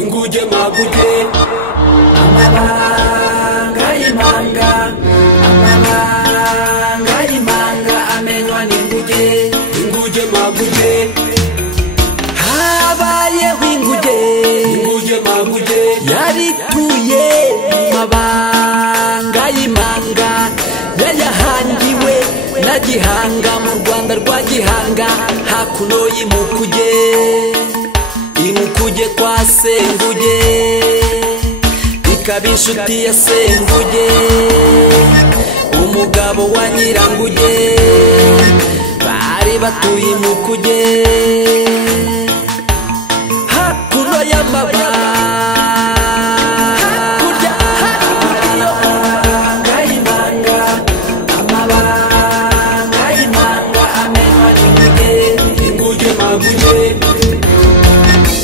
inguge maguge amabanga y'imanga amenywa n'inguge inguge maguge habayeho inguge maguge yarituye mabanga y'imanga yayahangiwe na Gihanga mu Rwanda rwa Gihanga hakuno y'Imukuge Imukuge kwa Senguge ikaba inshuti ya Senguge umugabo wa Nyiranguge bari batuye Imukuge hakuno y'amabanga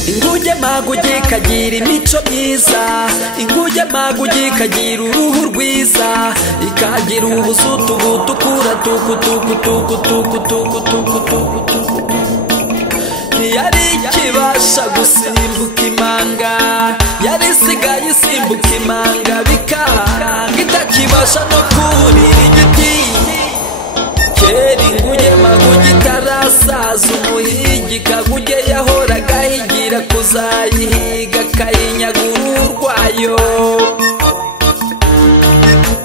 inguge maguge kagira imico myiza inguge maguge kagira uruhu rwiza ikagira ubusutu butukura yari kibasha gusimbuka imanga yari isigaye isimbuka imanga bikanga itakibasha no kurira igiti kera inguge maguge itarasaza umuhigi kaguge yahoraga ahigira kuzayihiga akayinyaga uruhu rwayo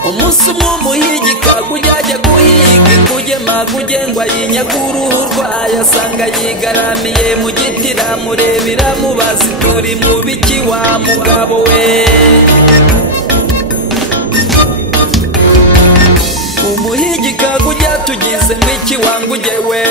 umunsi umwe umuhigi kaguge ajya guhiga inguge maguge ngo ayinyaga uruhu rwayo asanga yigaramiye mu giti iramureba iramubaza turi mu biki wa mugabo we umuhigi kaguge tugize ngwiki wanguge we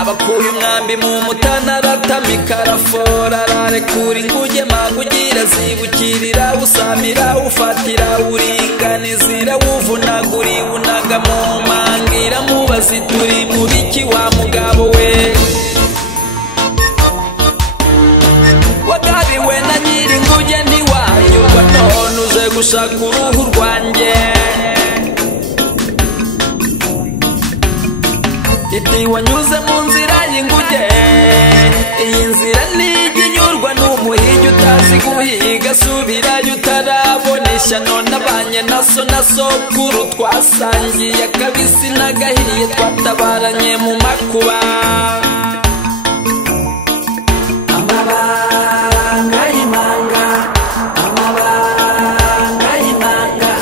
abakuye umwambi mu mutana aratamika arafora ararekura inguge maguge irazibukirira usamira ufatira uringaniza irawuvunagura iwunaga mu manga iramubaza turi mu biki wa mugabo we wagabiwe na Nyiringuge ntiwanyurwa none uze gushaka uruhu rwanjye iti wanyuze mu nzira y'inguge iyi nzira nijya inyurwa n'umuhigi utazi guhiga subirayo utarabonesha none abanye na so na sokuru twasangiye akabisi n'agahiye twatabaranye mu makuba amabanga y'imanga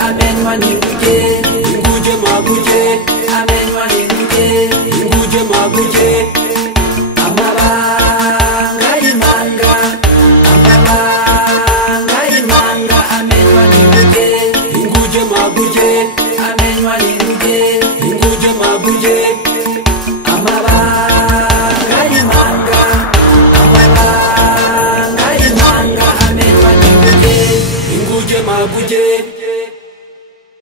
amenywa n'inguge inguge maguge amenywa n'inguge inguge maguge amabanga y'imanga amenywa n'inguge inguge maguge amenywa n'inguge inguge maguge amabanga y'imanga amenywa n'inguge inguge maguge